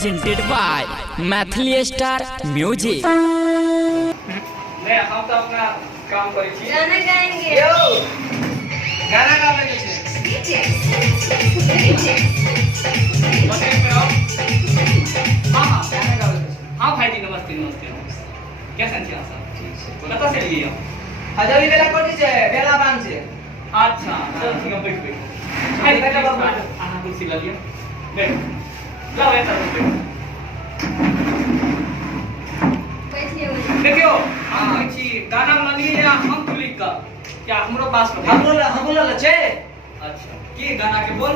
presented by Maithili star music. नहीं हम तो अपना काम करै छी। गाना गाएंगे। यो गाना गाबै छै। बंदे पे आओ। हां गाना गाबै छै। हां भाई जी नमस्ते नमस्ते। कैसन छी आप सब? ठीक छै। कतऽ से एलियै? हजारी बेला कोठी से बेला बांध से। अच्छा चल ठीक है बैठ बैठ। भाई बेटा बाबू आहा कुर्सी ला लिया। बैठ। लाओ ऐसा बैठ। देखियो हम कहै छी गाना मानिए या हम क्लिक का क्या हमरो पास हमरो लचे। अच्छा की गाना के बोल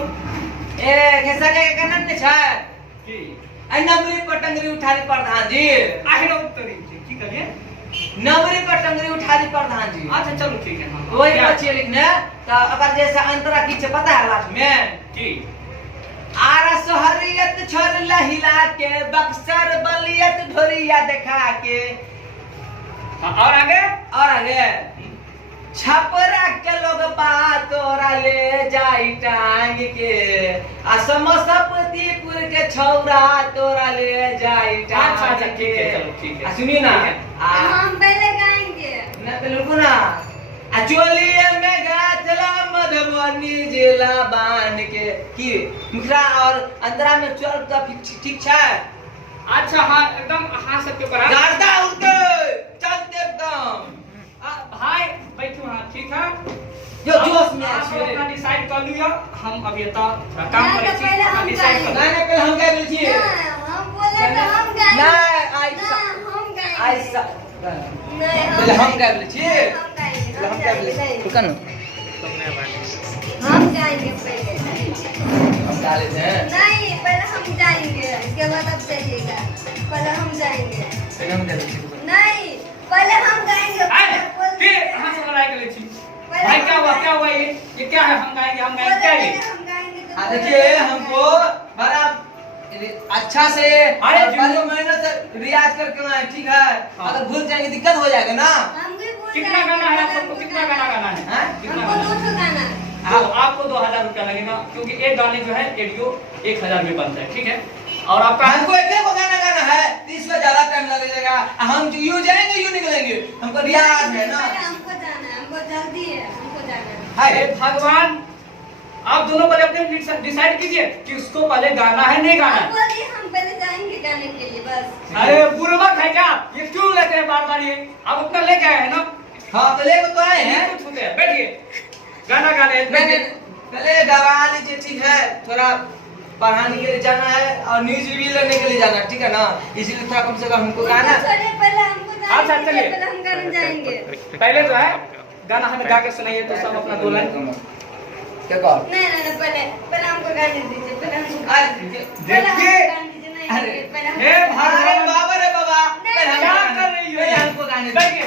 ए कैसा के कनन ने छै की आई नबरी पटंगरी उठारी प्रधान जी। आहिरो उत्तरी की कहिए नबरी पटंगरी उठारी प्रधान जी। अच्छा चलो ठीक है हां वही बच्चे लिखने तो अगर जैसा अंतरा की छै पता है लास्ट में की आरा सोहरियत छोर लहिला के बक्सर बलियत ढोरिया दिखा के। हां और आगे छपरा के लोग तोरा ले जाई टांग के आ समस्तीपुर के छौरा तोरा ले जाई टांग। अच्छा ठीक है चलो ठीक है सुनिए ना हम पहले गाएंगे। ना बिल्कुल ना आ चोलिए में गाथला मधुबनी जिला बांध के की मुखरा और अंतरा में चल तो ठीक छै। अच्छा हां एकदम हां सबके पर गार्दा उठे चलते एकदम भाई बैठो हां ठीक है यो जोश में आप छै। अपना डिसाइड कर लियो हम अभी एता काम करे छी पहले हम डिसाइड कर गाने पे हम गाय बोल छिए हम बोले तो हम गाएंगे। नहीं हम गाएंगे। ऐसा नहीं पहले हम गाय बोल छिए हम गाएंगे। पहले हम गाय बोल रुकन हम गाएंगे पहले। हम गा लेते हैं नहीं पहले हम जाएंगे इसके बाद अब चलिएगा। पहले हम जाएंगे। पहले हम गाय बोल छिए नहीं पहले हम गाएंगे। के कहां से लड़ाई कर ले छी भाई क्या हुआ ये क्या है हम गाएंगे क्या ये हम गाएंगे तो देखिए हमको बड़ा अच्छा से अरे पहले महीने से रियाज करके आए ठीक है। अगर भूल जाएंगे दिक्कत हो जाएगा ना। हम भी बोल कितना गाना है आपको कितना गाना गाना है हैं? कितना हमको गाना 2 गाना। तो आपको 2000 रुपया लगेगा क्योंकि एक गाने जो है एडियो 1000 में बनता है ठीक है और आपका हमको एक को गाना गाना है तो इसमें ज्यादा टाइम लगेगा। हम यूं जाएंगे यूं निकलेंगे हमको रियाज है ना। हमको जाना है हमको जल्दी है हमको जाना है। अरे भगवान आप दोनों पहले अपने डिसाइड कीजिए कि उसको पहले गाना है नहीं गाना आप बोलिए हम पहले जाएंगे गाने के लिए बस। अरे बुरबक है क्या ये क्यों लेते हैं बार बार ये आप अपना लेके आए हैं ना हाँ तो लेके तो आए हैं बैठिए गाना गा रहे हैं पहले गवा लीजिए ठीक है। थोड़ा पढ़ाने के लिए जाना है और न्यूज भी लेने के लिए जाना है ठीक है ना। इसीलिए थोड़ा कम से कम हमको गाना छोड़िए पहले हमको जाने अच्छा, दीजिए, चलिए। पहले हम गाने जाएंगे। पहले जो है गाना हमें गा के सुनाइए तो सब अपना 2 लाइन क्या कहो नहीं पहले हमको गाने दीजिए पहले हमको अरे पहले हमको देखिए गाने दीजिए नहीं अरे, पहले हम हे भगवान बाबा रे बाबा पहले हम क्या कर रही हो पहले हमको गाने दो। बैठिए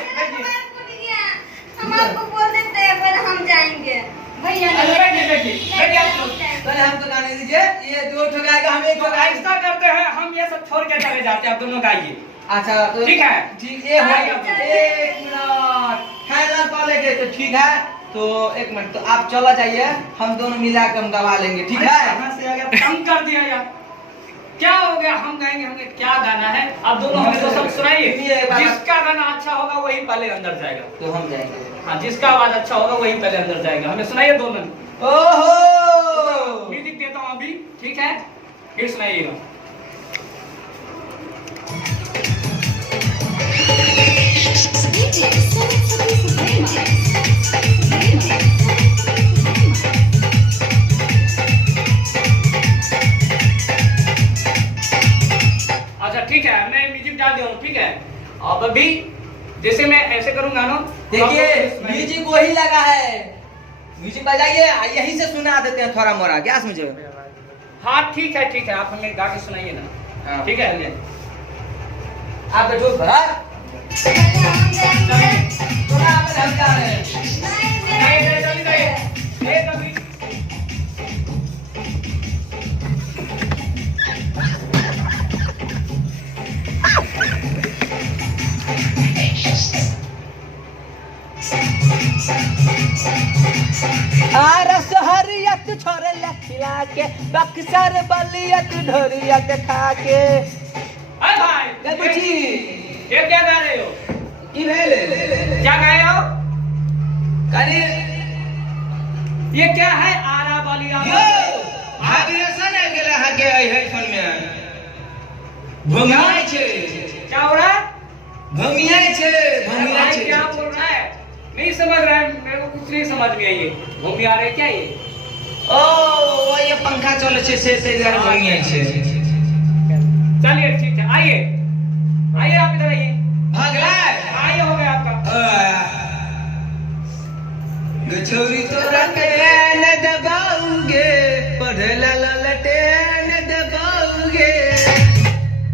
हम आपको बोल देते हैं पहले हम जाएंगे भैया बैठिए आप लोग पहले हमको गाने दीजिए। ये 2 ठो गाएगा हम 1 तो ठो गाएंगे। ऐसा करते हैं हम ये सब छोड़ के चले जाते हैं आप दोनों गाइए अच्छा तो ठीक है ठीक ये हो गया 1 मिनट फाइनल पहले के तो ठीक है। तो 1 मिनट तो आप चला जाइए हम दोनों मिला के हम गवा लेंगे ठीक है। कहां से आ गया कम कर दिया यार क्या हो गया हम गाएंगे हमें क्या गाना है आप दोनों हमें तो सब सुनाइए जिसका गाना अच्छा होगा वही पहले अंदर जाएगा तो हम जाएंगे। हाँ जिसका आवाज अच्छा होगा वही पहले अंदर जाएगा हमें सुनाइए दोनों ओहो म्यूजिक देता हूँ अभी ठीक है फिर सुनाइएगा अच्छा ठीक है मैं म्यूजिक डाल दिया हूँ ठीक है अब अभी जैसे मैं ऐसे करूंगा ना देखिए म्यूजिक वही लगा है। म्यूजिक बजाइए यही से सुना देते हैं थोड़ा मोड़ा क्या समझे। हाँ ठीक है आप हमें गा के सुनाइए ना हाँ। ठीक है आप बैठो भरा पहले हम जाएंगे। थोड़ा आप हम जा रहे हैं। नहीं, जल्दी गाइए। एक अभी आरस हरियत छोरे लखे हिला के बक्सर बलिया ढोरिया दिखा के। अरे भाई गलबुची ये क्या गा रहे हो? की भेले क्या गाए हो? कनी ये क्या है? आरा बलिया यो हाइब्रेशन है गेला हके हेडफोन में भंगिया छे। क्या हो रहा है? भंगिया छे भंगिया भाई छे। क्या बोल रहा है? नहीं समझ रहा है, मेरे को कुछ नहीं समझ में आई। ये घूम आ रहे क्या ये? ओ ये पंखा चले छे से इधर भंगिया छे। चलिए ठीक है, आइए आइए आप इधर आइए। भागला आइए, हो गया आपका। गछौरी तोरा के न दबाऊंगे पढ़ला ललटेन दबाऊंगे।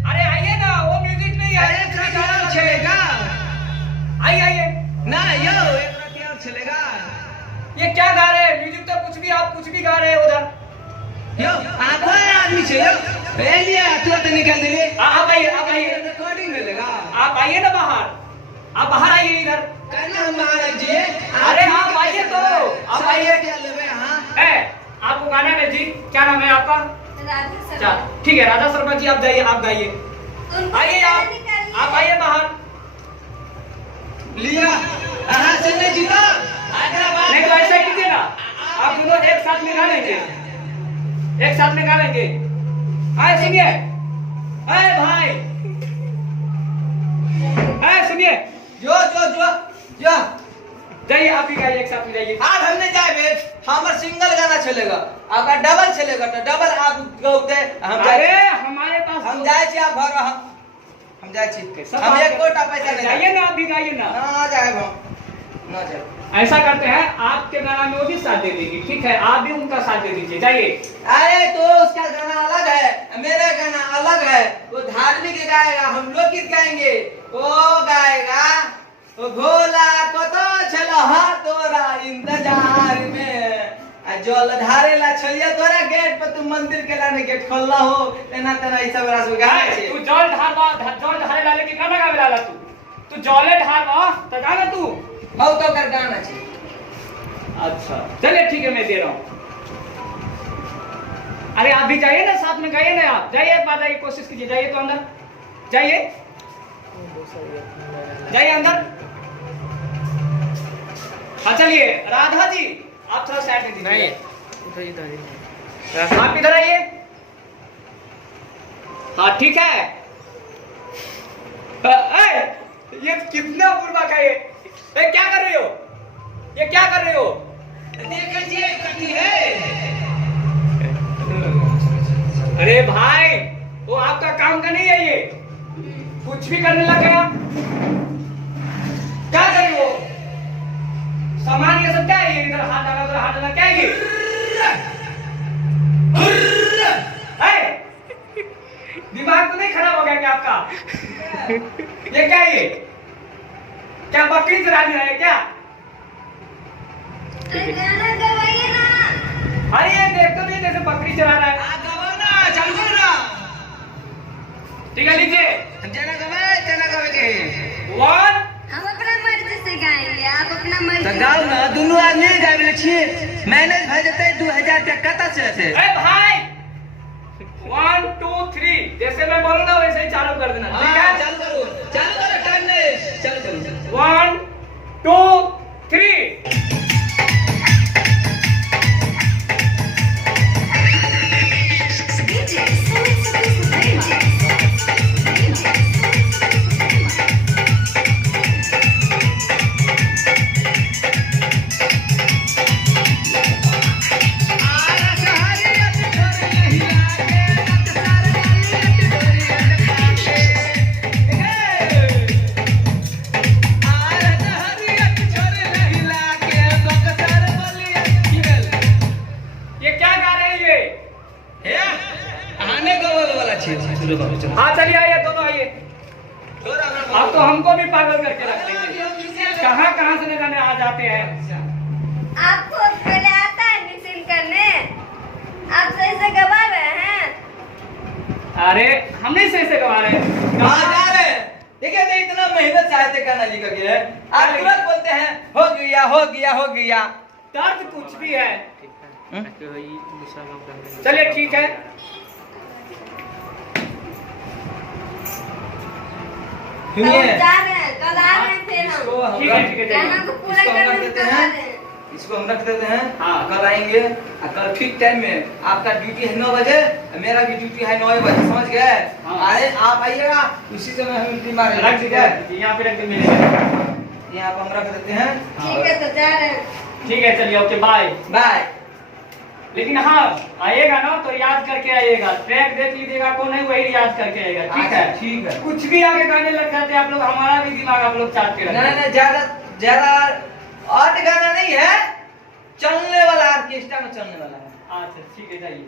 अरे आइए ना, वो म्यूजिक नहीं है। अरे क्या चलेगा? आइए आइए। ना यो एक क्या चलेगा? ये क्या गा रहे हैं? म्यूजिक तो कुछ भी, आप कुछ भी गा रहे हो उधर। यो आप आदमी छे यो ए लिया तू तो निकाल दे ले। आप आइए, आप आइए, रिकॉर्डिंग में लगा। आप आइए ना बाहर। आप बाहर आइए इधर। कहना महाराज जी। अरे आप आइए तो, आप आइए। क्या लेवे हां है आपको गाना है जी? क्या नाम है आपका? राधा अच्छा शर्मा। ठीक है, राधा शर्मा जी आप जाइए, आप गाइए। उनको आइए निकालिए। आप आइए बाहर। लिया हां से नहीं जीता हैदराबाद। नहीं तो ऐसा कीजिए ना, आप दोनों एक साथ में गा लेंगे, एक साथ में गा लेंगे। आए सुनिए, अरे भाई, अरे सुनिए, जो जो जो जो जाइए आप भी गाइए, एक साथ में जाइए। आज हमने जाए हमर सिंगल गाना चलेगा। अगर डबल चलेगा तो डबल आप गौते हम अरे जाए। हमारे पास हम जाए छी आप घर हम जाए छी। सब हम आप- एक कोटा पैसा नहीं जाइए ना, आप भी गाइए ना। ना जाए हम ना जाए। ऐसा करते हैं, आपके गाना में वो भी साथ दे देगी, ठीक है? आप भी उनका साथ दे दीजिए, जाइए। अरे तो उसका गाना अलग है, मेरा गाना अलग है। वो धार्मिक गाएगा, हम लोकगीत गाएंगे। वो गाएगा वो भोला को तो चलो हाँ तोरा इंतजार में जल धारे ला छलिया तोरा गेट पर तू मंदिर के लाने गेट खोलला हो तेना तेना ई सब रास गाना छे। तू जल ढारे डाले के गाना गावे लाला तू जले ढार तो गाना तू। हौ तो कर गाना छे। अच्छा चलिए ठीक है, मैं दे रहा हूँ। अरे आप भी जाइए ना, साथ में गाइए ना। आप जाइए, एक बार जाइए, कोशिश कीजिए, जाइए तो अंदर जाइए, जाइए अंदर। हाँ चलिए, राधा जी आप थोड़ा साइड में दीजिए। आप इधर आइए। हाँ ठीक है। ये कितना बुरा का ये क्या कर रहे हो? ये क्या कर रहे हो? देखिए कटी है। अरे भाई, वो आपका काम का नहीं है, ये कुछ भी करने लग गया। क्या कर रहे हो? सामान ये सब क्या है? ये इधर हाथ डाला, उधर हाथ डाला, क्या है ये? दिमाग तो नहीं खराब हो गया क्या आपका? ये क्या है? ये क्या बकरी चरा रहा है क्या? गाना गवाइए ना। अरे ये देख तो नहीं जैसे बकरी चरा रहा है। गवाना चालू करो ना। ठीक है, लीजिए। जना गवे के। वन हम अपना मर्जी से गाएंगे, आप अपना मर्जी तो गाओ ना, दोनों आदमी गावे छी। मैनेज भ जते 2000 के कता से रहते। अरे भाई, 1 2 3 जैसे मैं बोलूं ना वैसे ही चालू कर देना, ठीक है? चालू करो टाइम नहीं चलो 1 2 3। हाँ चलिए, आइए दोनों आइए। अब तो हमको भी पागल करके रख देंगे, कहाँ कहाँ से न जाने आ जाते हैं। आपको पहले आता है मिक्सिंग करने? आप सही से गवा रहे हैं? अरे हम नहीं सही से गवा रहे हैं। जा रहे हैं। देखिए मैं इतना मेहनत साहित्य करना लिख के है, आप तुरंत बोलते हैं हो गया हो गया हो गया। दर्द कुछ भी है, चलिए ठीक है। तब हम जा रहे हैं, कल आ रहे हैं फिर इसको हम। हम ठीक है, ठीक है, गाना चलिए। को पूरा इसको हम करने रख में देते करवा हैं। दें। इसको हम रख देते हैं। हाँ। कल आएंगे और कल ठीक टाइम में आपका ड्यूटी है 9 बजे, मेरा भी ड्यूटी है 9 बजे, समझ गए? हाँ। अरे आप आइएगा उसी समय हम ड्यूटी मारेंगे, रख ठीक दीजिए, है? रख दीजिए, यहाँ पे रख के मिलेंगे। यहाँ पर हम रख देते हैं। ठीक है, तो जा रहे हैं। ठीक है, चलिए, ओके, बाय। बाय। लेकिन हाँ, आइएगा ना तो याद करके आइएगा, ट्रैक देख लीजिएगा कौन है, वही याद करके आइएगा, ठीक है? ठीक है। कुछ भी आगे गाने लग जाते हैं आप लोग, हमारा भी दिमाग आप लोग चाटते रहते नहीं हैं। नहीं, ज्यादा ऑड गाना नहीं है, चलने वाला ऑर्केस्ट्रा में चलने वाला है। अच्छा, ठीक है, जाइए।